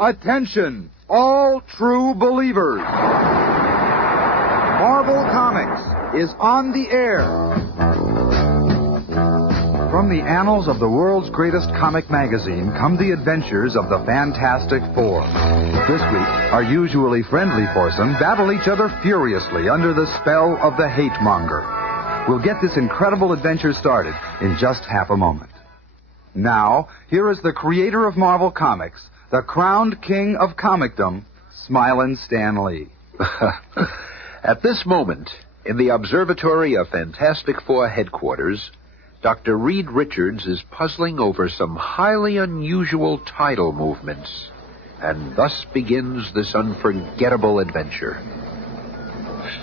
Attention, all true believers. Marvel Comics is on the air. From the annals of the world's greatest comic magazine come the adventures of the Fantastic Four. This week, our usually friendly foursome battle each other furiously under the spell of the Hate Monger. We'll get this incredible adventure started in just half a moment. Now, here is the creator of Marvel Comics, the crowned king of comicdom, Smilin' Stan Lee. At this moment, in the Observatory of Fantastic Four headquarters, Dr. Reed Richards is puzzling over some highly unusual tidal movements, and thus begins this unforgettable adventure.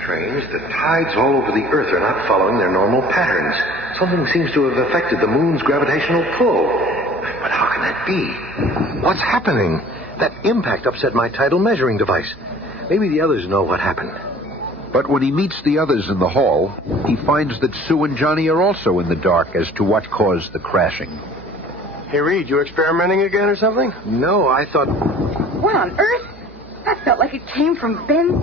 Strange, the tides all over the Earth are not following their normal patterns. Something seems to have affected the moon's gravitational pull. But how can that be? What's happening? That impact upset my tidal measuring device. Maybe the others know what happened. But when he meets the others in the hall, he finds that Sue and Johnny are also in the dark as to what caused the crashing. Hey, Reed, you experimenting again or something? No, I thought... What on earth? That felt like it came from Ben.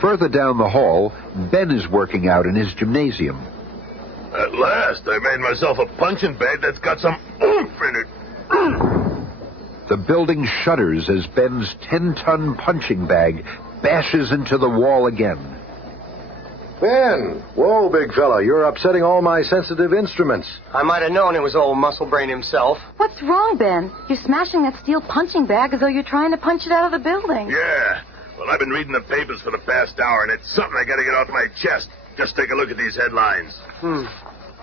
Further down the hall, Ben is working out in his gymnasium. At last, I made myself a punching bag that's got some oomph in it. The building shudders as Ben's 10-ton punching bag bashes into the wall again. Ben! Whoa, big fella, you're upsetting all my sensitive instruments. I might have known it was old Muscle Brain himself. What's wrong, Ben? You're smashing that steel punching bag as though you're trying to punch it out of the building. Yeah. Well, I've been reading the papers for the past hour, and it's something I gotta get off my chest. Just take a look at these headlines.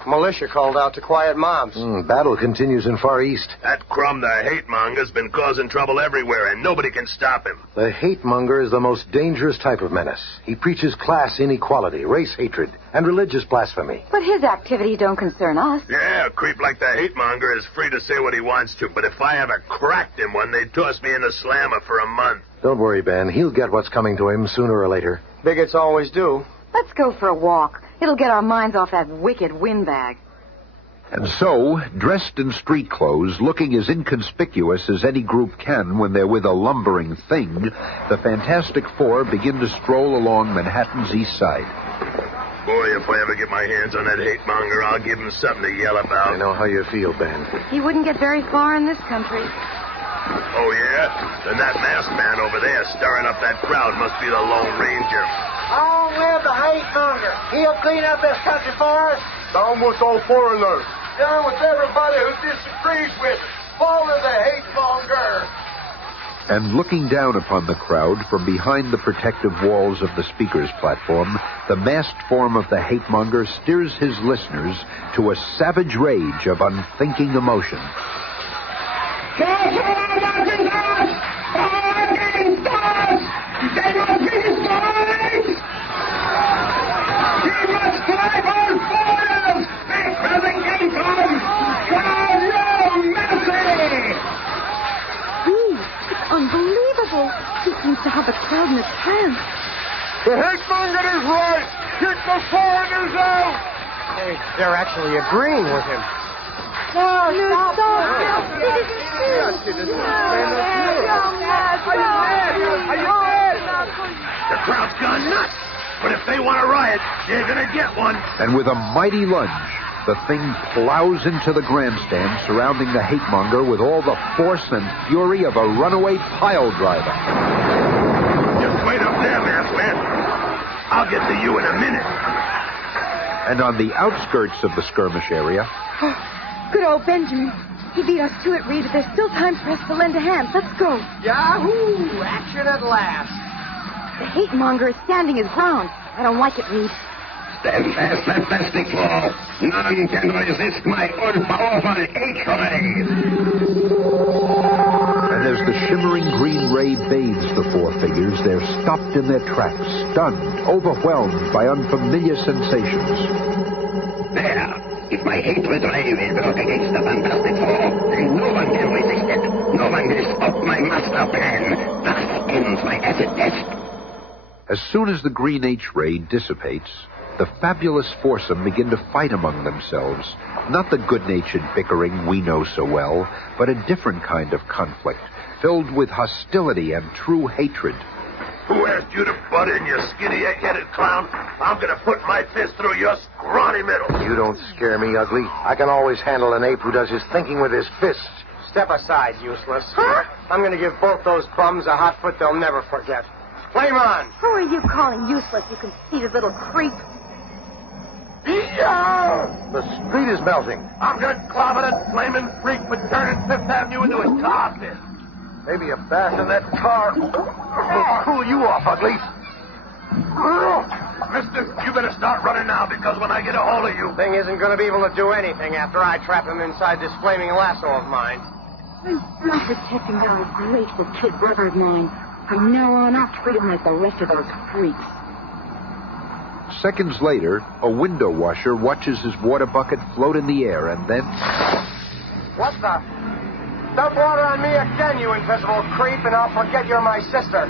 Militia called out to quiet mobs. Battle continues in Far East. That crumb, the hate monger's been causing trouble everywhere, and nobody can stop him. The hate monger is the most dangerous type of menace. He preaches class inequality, race hatred, and religious blasphemy. But his activity don't concern us. Yeah, a creep like the hate monger is free to say what he wants to, but if I ever cracked him one, they'd toss me in the slammer for a month. Don't worry, Ben. He'll get what's coming to him sooner or later. Bigots always do. Let's go for a walk. It'll get our minds off that wicked windbag. And so, dressed in street clothes, looking as inconspicuous as any group can when they're with a lumbering thing, the Fantastic Four begin to stroll along Manhattan's east side. Boy, if I ever get my hands on that hate monger, I'll give him something to yell about. I know how you feel, Ben. He wouldn't get very far in this country. Oh, yeah? Then that masked man over there stirring up that crowd must be the Lone Ranger. Long live the hate monger. He'll clean up this country for us. Down with all foreigners. Down with everybody who disagrees with us. Follow the hate monger. And looking down upon the crowd from behind the protective walls of the speaker's platform, the masked form of the hate monger steers his listeners to a savage rage of unthinking emotion. Unbelievable. He seems to have the crowd in a trance. The hate monger is right. Keep the foreigners out. Hey, they're actually agreeing with him. Stop. The crowd's gone nuts. But if they want a riot, they're going to get one. And with a mighty lunge, the thing plows into the grandstand surrounding the hate monger with all the force and fury of a runaway pile driver. Just wait up there, Maxwell. I'll get to you in a minute. And on the outskirts of the skirmish area... Good old Benjamin. He beat us to it, Reed, but there's still time for us to lend a hand. Let's go. Yahoo! Action at last. The hate monger is standing his ground. I don't like it, Reed. Stand fast, Fantastic Four. None can resist my all-powerful H-ray. And as the shimmering green ray bathes the four figures, they're stopped in their tracks, stunned, overwhelmed by unfamiliar sensations. There. If my hatred ray will work against the Fantastic Four, then no one can resist it. No one will stop my master plan. Thus ends my acid test. As soon as the green H-ray dissipates, the fabulous foursome begin to fight among themselves. Not the good-natured bickering we know so well, but a different kind of conflict, filled with hostility and true hatred. Who asked you to butt in, you skinny, egg-headed clown? I'm gonna put my fist through your scrawny middle. You don't scare me, ugly. I can always handle an ape who does his thinking with his fists. Step aside, useless. Huh? I'm going to give both those bums a hot foot they'll never forget. Flame on! Who are you calling useless, you conceited little creep? The street is melting. I'm gonna clobber that flaming freak for turning Fifth Avenue into a tar pit. Maybe a bath in that tar will cool you off, ugly. Mister, you better start running now, because when I get a hold of you... Thing isn't going to be able to do anything after I trap him inside this flaming lasso of mine. I'm protecting our grateful kid brother of mine. From now on, I'll treat him like the rest of those freaks. Seconds later, a window washer watches his water bucket float in the air and then... What the? Dump water on me again, you invisible creep, and I'll forget you're my sister.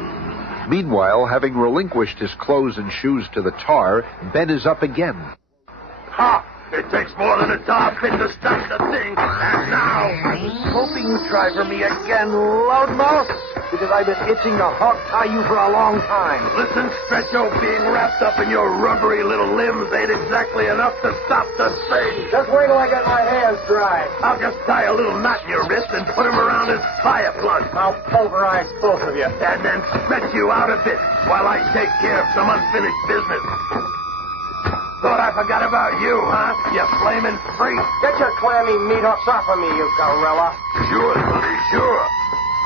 Meanwhile, having relinquished his clothes and shoes to the tar, Ben is up again. Ha! It takes more than a tar pit to stop the thing. And now... I was hoping you'd try for me again, loudmouth, because I've been itching to hog-tie you for a long time. Listen, Stretcho, being wrapped up in your rubbery little limbs ain't exactly enough to stop the thing. Just wait till I get my hands dry. I'll just tie a little knot in your wrist and put him around his fire plug. I'll pulverize both of you. And then stretch you out a bit while I take care of some unfinished business. Thought I forgot about you, huh? You flaming freak. Get your clammy meat hooks off of me, you gorilla. Sure, buddy, sure.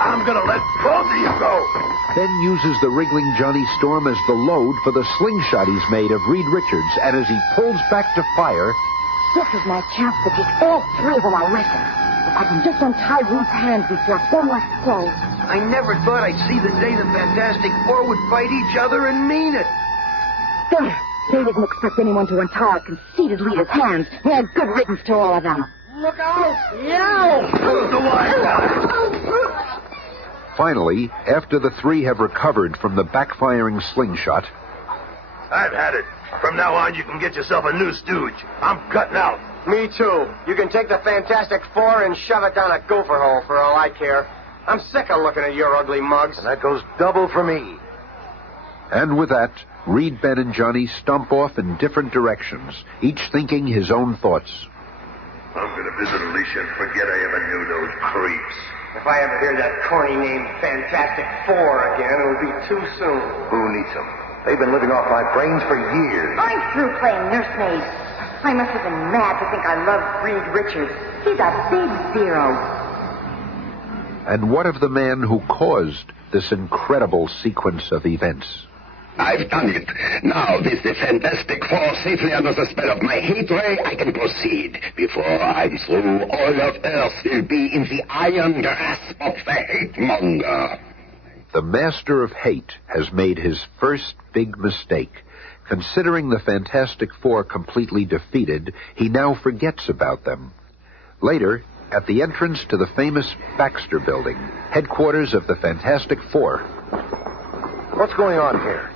I'm gonna let both of you go. Ben uses the wriggling Johnny Storm as the load for the slingshot he's made of Reed Richards, and as he pulls back to fire... This is my chance to get all three of them arrested. If I can just untie Reed's hands before so much clothes. I never thought I'd see the day the Fantastic Four would fight each other and mean it. There. They didn't expect anyone to untie a conceited leader's hands. Yeah, good riddance to all of them. Look out! Yow! Who's the wise guy? Finally, after the three have recovered from the backfiring slingshot... I've had it. From now on, you can get yourself a new stooge. I'm cutting out. Me too. You can take the Fantastic Four and shove it down a gopher hole for all I care. I'm sick of looking at your ugly mugs. And that goes double for me. And with that, Reed, Ben, and Johnny stomp off in different directions, each thinking his own thoughts. I'm going to visit Alicia and forget I ever knew those creeps. If I ever hear that corny name Fantastic Four again, it'll be too soon. Who needs them? They've been living off my brains for years. I'm through playing nursemaid. I must have been mad to think I loved Reed Richards. He's a big zero. And what of the man who caused this incredible sequence of events? I've done it. Now, with the Fantastic Four safely under the spell of my hate ray, I can proceed. Before I'm through, all of Earth will be in the iron grasp of the hate monger. The master of hate has made his first big mistake. Considering the Fantastic Four completely defeated, he now forgets about them. Later, at the entrance to the famous Baxter Building, headquarters of the Fantastic Four. What's going on here?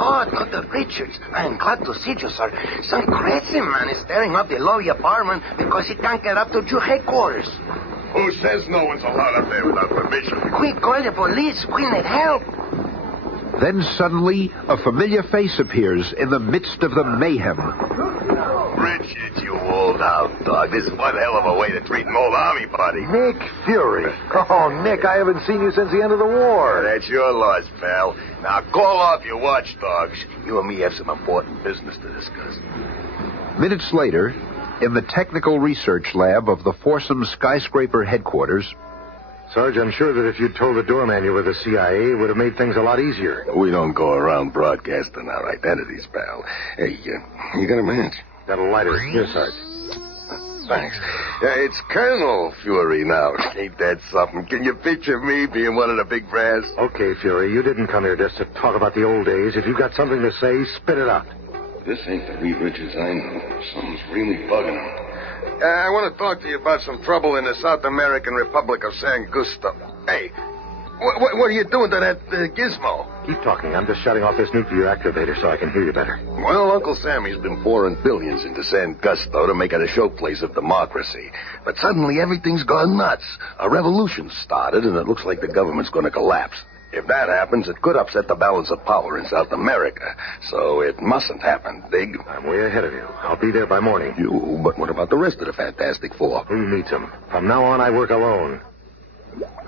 Oh, Dr. Richards, I'm glad to see you, sir. Some crazy man is tearing up the lobby apartment because he can't get up to your headquarters. Who says no one's allowed up there without permission? Quick, call the police. We need help. Then suddenly, a familiar face appears in the midst of the mayhem. Richard, you old hound dog. This is one hell of a way to treat an old army buddy. Nick Fury. Oh, Nick, I haven't seen you since the end of the war. That's your loss, pal. Now call off your watchdogs. You and me have some important business to discuss. Minutes later, in the technical research lab of the Foursome Skyscraper headquarters... Sarge, I'm sure that if you'd told the doorman you were the CIA, it would have made things a lot easier. We don't go around broadcasting our identities, pal. Hey, you got a match? Got a lighter. Here, Sarge. Thanks. It's Colonel Fury now. Ain't that something? Can you picture me being one of the big brass? Okay, Fury, you didn't come here just to talk about the old days. If you've got something to say, spit it out. This ain't the Reed Richards I know. Something's really bugging him. I want to talk to you about some trouble in the South American Republic of San Gusto. Hey, What are you doing to that gizmo? Keep talking. I'm just shutting off this nuclear activator so I can hear you better. Well, Uncle Sammy's been pouring billions into San Gusto to make it a showplace of democracy. But suddenly everything's gone nuts. A revolution started, and it looks like the government's going to collapse. If that happens, it could upset the balance of power in South America. So it mustn't happen, Big. I'm way ahead of you. I'll be there by morning. You? But what about the rest of the Fantastic Four? Who needs them? From now on, I work alone.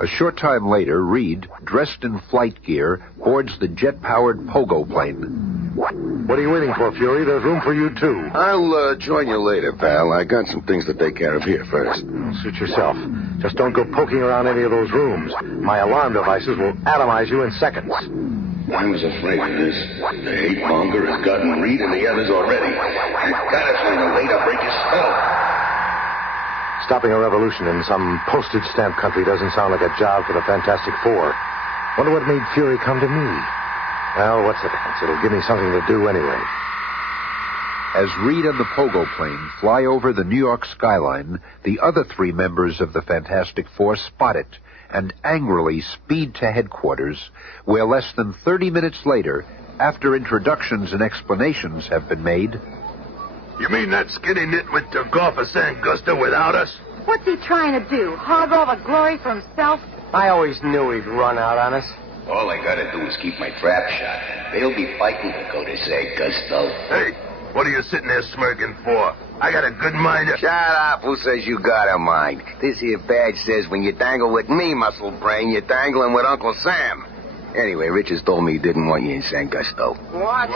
A short time later, Reed, dressed in flight gear, boards the jet-powered pogo plane. What are you waiting for, Fury? There's room for you, too. I'll join you later, pal. I got some things to take care of here first. Suit yourself. Just don't go poking around any of those rooms. My alarm devices will atomize you in seconds. I was afraid of this. The hate monger has gotten Reed and the others already. I've got to find a way to break his spell. Stopping a revolution in some postage stamp country doesn't sound like a job for the Fantastic Four. Wonder what made Fury come to me. Well, what's the difference? It'll give me something to do anyway. As Reed and the pogo plane fly over the New York skyline, the other three members of the Fantastic Four spot it and angrily speed to headquarters, where less than 30 minutes later, after introductions and explanations have been made... You mean that skinny nitwit took off of San Gusto without us? What's he trying to do? Hog all the glory for himself? I always knew he'd run out on us. All I gotta do is keep my trap shut. They'll be fighting to go to San Gusto. Hey, what are you sitting there smirking for? I got a good mind to... Shut up. Who says you got a mind? This here badge says when you dangle with me, muscle brain, you're dangling with Uncle Sam. Anyway, Richards told me he didn't want you in San Gusto. What?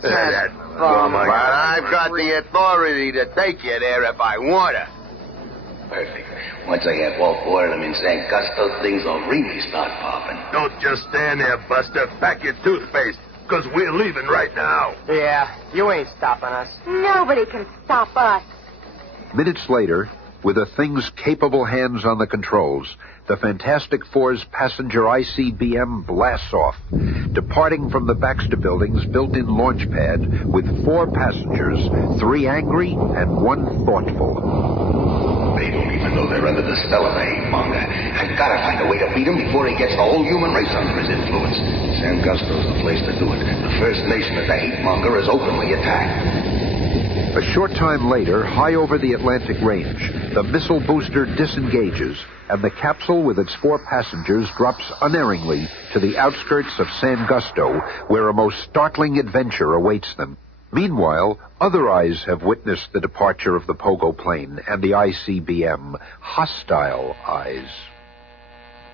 That But I've got the authority to take you there if I want to. Perfect. Once I have all four of them in San Gusto, things will really start popping. Don't just stand there, Buster. Pack your toothpaste, because we're leaving right now. Yeah, you ain't stopping us. Nobody can stop us. Minutes later, with the thing's capable hands on the controls, the Fantastic Four's passenger ICBM blasts off, departing from the Baxter Building's built-in launch pad with 4 passengers, 3 angry and 1 thoughtful. They don't even know they're under the spell of the hate monger. I've got to find a way to beat him before he gets the whole human race under his influence. San Gusto's the place to do it. The first nation of the hate monger is openly attacked. A short time later, high over the Atlantic Range, the missile booster disengages, and the capsule with its 4 passengers drops unerringly to the outskirts of San Gusto, where a most startling adventure awaits them. Meanwhile, other eyes have witnessed the departure of the pogo plane and the ICBM, hostile eyes.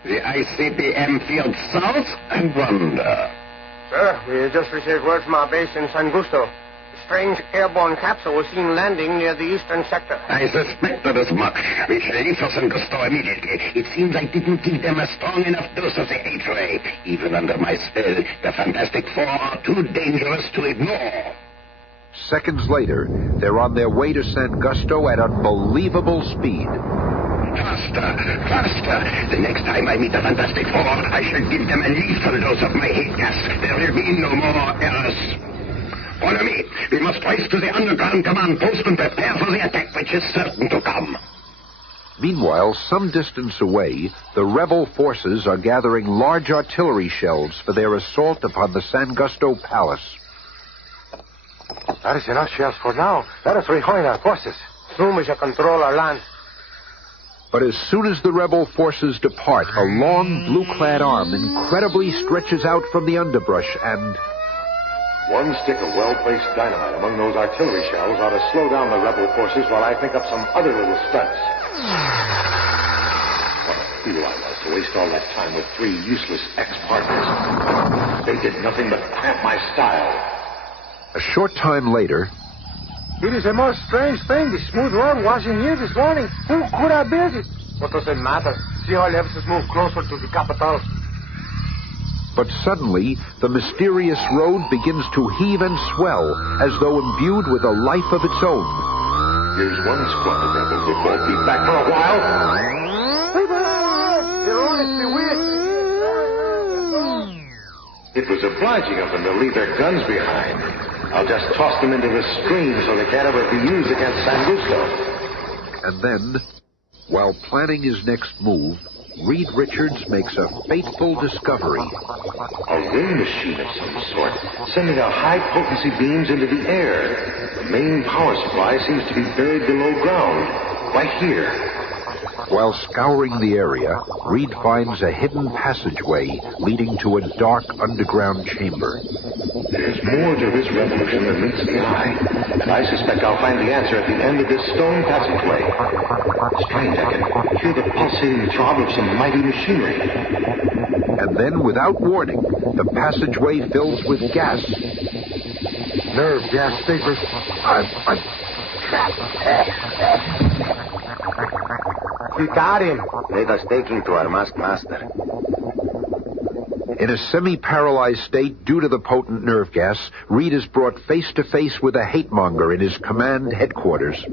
The ICBM field south, I wonder. Sir, we just received word from our base in San Gusto. A strange airborne capsule was seen landing near the eastern sector. I suspected as much. We should leave for San Gusto immediately. It seems I didn't give them a strong enough dose of the hate ray. Even under my spell, the Fantastic Four are too dangerous to ignore. Seconds later, they're on their way to San Gusto at unbelievable speed. Faster, faster. The next time I meet the Fantastic Four, I shall give them a lethal dose of my hate gas. There will be no more errors. Follow me. We must race to the underground command post and prepare for the attack which is certain to come. Meanwhile, some distance away, the rebel forces are gathering large artillery shells for their assault upon the San Gusto Palace. That is enough shells for now. Let us rejoin our forces. Soon we shall control our land. But as soon as the rebel forces depart, a long blue-clad arm incredibly stretches out from the underbrush and... One stick of well-placed dynamite among those artillery shells ought to slow down the rebel forces while I think up some other little stunts. What a fool I was to waste all that time with 3 useless ex-partners. They did nothing but cramp my style. A short time later... It is a most strange thing, the smooth road washing here this morning. Who could have built it? What does it matter? See how it helps us move closer to the capital. But suddenly, the mysterious road begins to heave and swell, as though imbued with a life of its own. Here's one squad of rebels that won't be back for a while. It was obliging of them to leave their guns behind. I'll just toss them into the stream so they can't ever be used against San Gusto. And then, while planning his next move, Reed Richards makes a fateful discovery. A ray machine of some sort, sending out high-potency beams into the air. The main power supply seems to be buried below ground, right here. While scouring the area, Reed finds a hidden passageway leading to a dark underground chamber. There's more to this revolution than meets the eye, and I suspect I'll find the answer at the end of this stone passageway. Strange, I can hear the pulsating throb of some mighty machinery. And then, without warning, the passageway fills with gas. Nerve gas vapor. We got him. Let us take him to our masked master. In a semi-paralyzed state due to the potent nerve gas, Reed is brought face-to-face with a hate-monger in his command headquarters.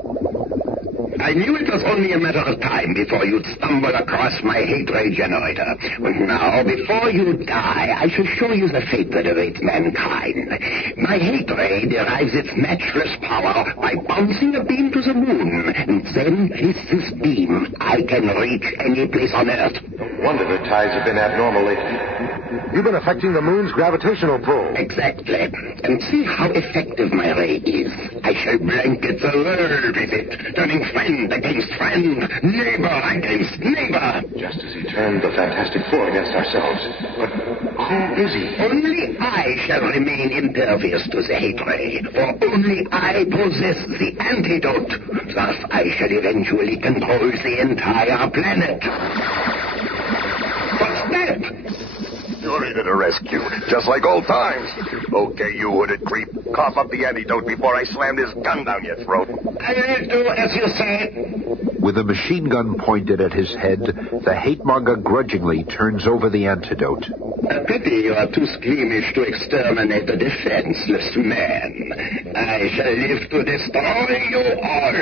I knew it was only a matter of time before you'd stumble across my hate ray generator. And now, before you die, I shall show you the fate that awaits mankind. My hate ray derives its matchless power by bouncing a beam to the moon. And then, with this beam, I can reach any place on Earth. No wonder the tides have been abnormal lately. You've been affecting the moon's gravitational pull. Exactly. And see how effective my ray is. I shall blanket the world with it, turning friend against friend, neighbor against neighbor. Just as he turned the Fantastic Four against ourselves. But who is he? Only I shall remain impervious to the hate ray, for only I possess the antidote. Thus I shall eventually control the entire planet. What's that? You're needed a rescue, just like old times. Okay, you hooded creep. Cough up the antidote before I slam this gun down your throat. I will do as you say. With a machine gun pointed at his head, the hate-monger grudgingly turns over the antidote. A pity you are too squeamish to exterminate a defenseless man. I shall live to destroy you all.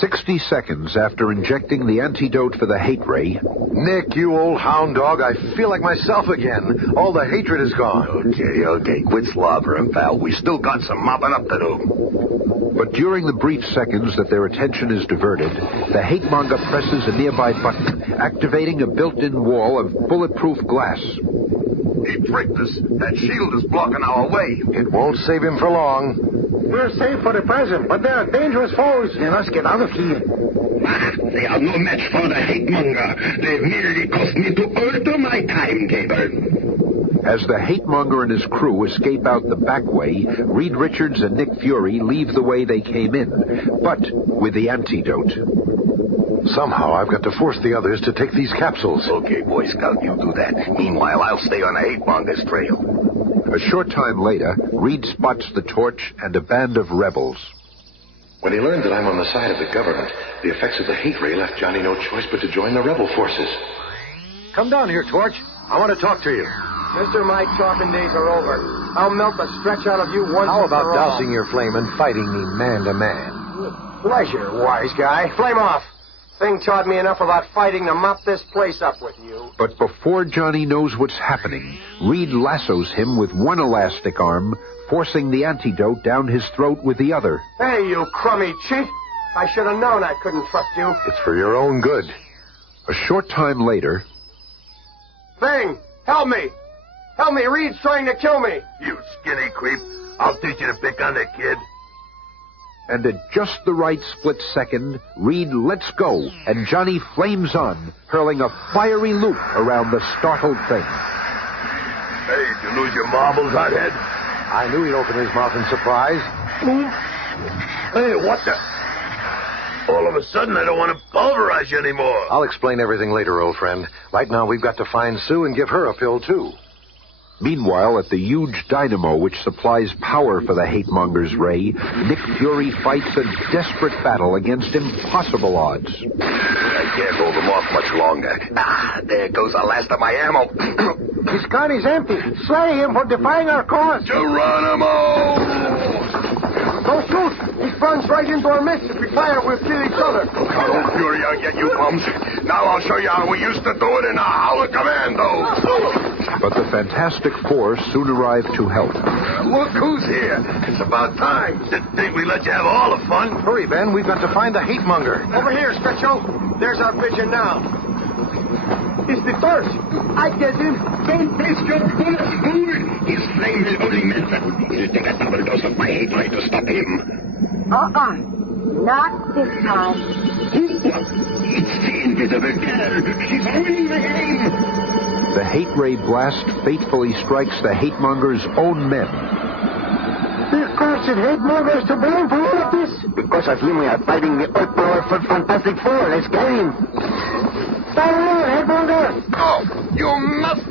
60 seconds after injecting the antidote for the hate ray... Nick, you old hound dog, I feel like myself again. All the hatred is gone. Okay, quit slobbering, pal. We still got some mopping up to do. But during the brief seconds that their attention is diverted, the hate-monger presses a nearby button, activating a built-in wall of bulletproof glass. He tricked us. That shield is blocking our way. It won't save him for long. We're safe for the present, but they're dangerous foes. Let us get out of here. They are no match for the hate-monger. They've merely caused me to alter my timetable. As the hate-monger and his crew escape out the back way, Reed Richards and Nick Fury leave the way they came in, but with the antidote. Somehow I've got to force the others to take these capsules. Okay, Boy Scout, you do that. Meanwhile, I'll stay on the hate-monger's trail. A short time later, Reed spots the torch and a band of rebels. When he learned that I'm on the side of the government, the effects of the hate ray left Johnny no choice but to join the rebel forces. Come down here, Torch. I want to talk to you. Mister, my talking days are over. I'll melt the stretch out of you once How and about for all. dousing your flame and fighting me man to man? Pleasure, wise guy. Flame off. Thing taught me enough about fighting to mop this place up with you. But before Johnny knows what's happening, Reed lassos him with one elastic arm, forcing the antidote down his throat with the other. Hey, you crummy cheat. I should have known I couldn't trust you. It's for your own good. A short time later... Thing, help me. Help me, Reed's trying to kill me. You skinny creep. I'll teach you to pick on the kid. And at just the right split second, Reed lets go, and Johnny flames on, hurling a fiery loop around the startled thing. Hey, did you lose your marbles, hothead? I knew he'd open his mouth in surprise. Hey, what the... All of a sudden, I don't want to pulverize you anymore. I'll explain everything later, old friend. Right now, we've got to find Sue and give her a pill, too. Meanwhile, at the huge dynamo which supplies power for the hate-monger's ray, Nick Fury fights a desperate battle against impossible odds. I can't hold them off much longer. Ah, there goes the last of my ammo. His gun is empty. Slay him for defying our cause. Geronimo! Don't shoot. He runs right into our midst. If we fire, we'll kill each other. Oh, Fury, I'll get you bums. Now I'll show you how we used to do it in a Howler Commando. But the Fantastic Four soon arrive to help. Look who's here. It's about time. Didn't think we'd let you have all the fun. Hurry, Ben. We've got to find the hate-monger. Over here, Stretcho. There's our vision now. It's the torch. I get him. Don't waste your bullets, fool! His flame will only melt them. It'll take a double dose of my hate ray to stop him. Not this time. It's the invisible girl. She's winning the game. The hate ray blast fatefully strikes the hate-monger's own men. This cursed hate mongers to blame for all of this. Because of him, we are fighting the all-powerful Fantastic Four. Let's get him. Stay alone, hate mongers. Oh, you must...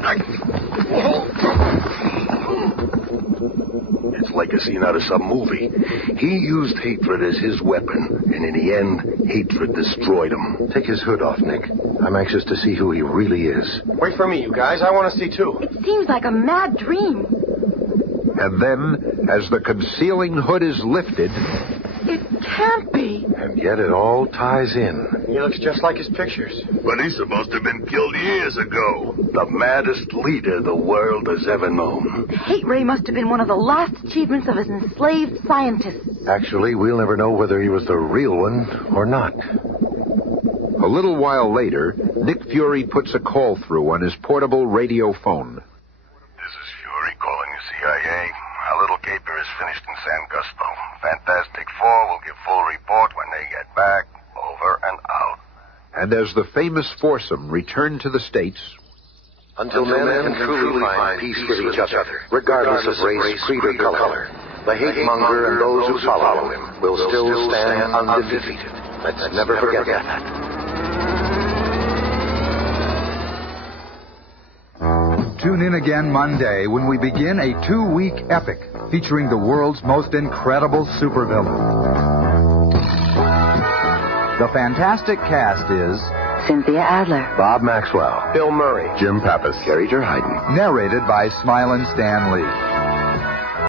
It's like a scene out of some movie. He used hatred as his weapon, and in the end, hatred destroyed him. Take his hood off, Nick. I'm anxious to see who he really is. Wait for me, you guys. I want to see, too. It seems like a mad dream. And then, as the concealing hood is lifted, It can't be. And yet it all ties in. He looks just like his pictures. But he's supposed to have been killed years ago. The maddest leader the world has ever known. Hate ray must have been one of the last achievements of his enslaved scientists. Actually, we'll never know whether he was the real one or not. a little while later, Nick Fury puts a call through on his portable radio phone. This is Fury calling the CIA. Our little caper is finished in San Gusto. Fantastic Four will give full report when they get back. Over and out. And as the famous foursome return to the States... Until men can truly find peace with each other, regardless of race, creed, or color, the hate-monger and those who follow him will still stand undefeated. Let's never forget that. Tune in again Monday when we begin a 2-week epic featuring the world's most incredible supervillain. The fantastic cast is Cynthia Adler, Bob Maxwell, Bill Murray, Jim Pappas, Terheyden, narrated by Smilin' Stan Lee.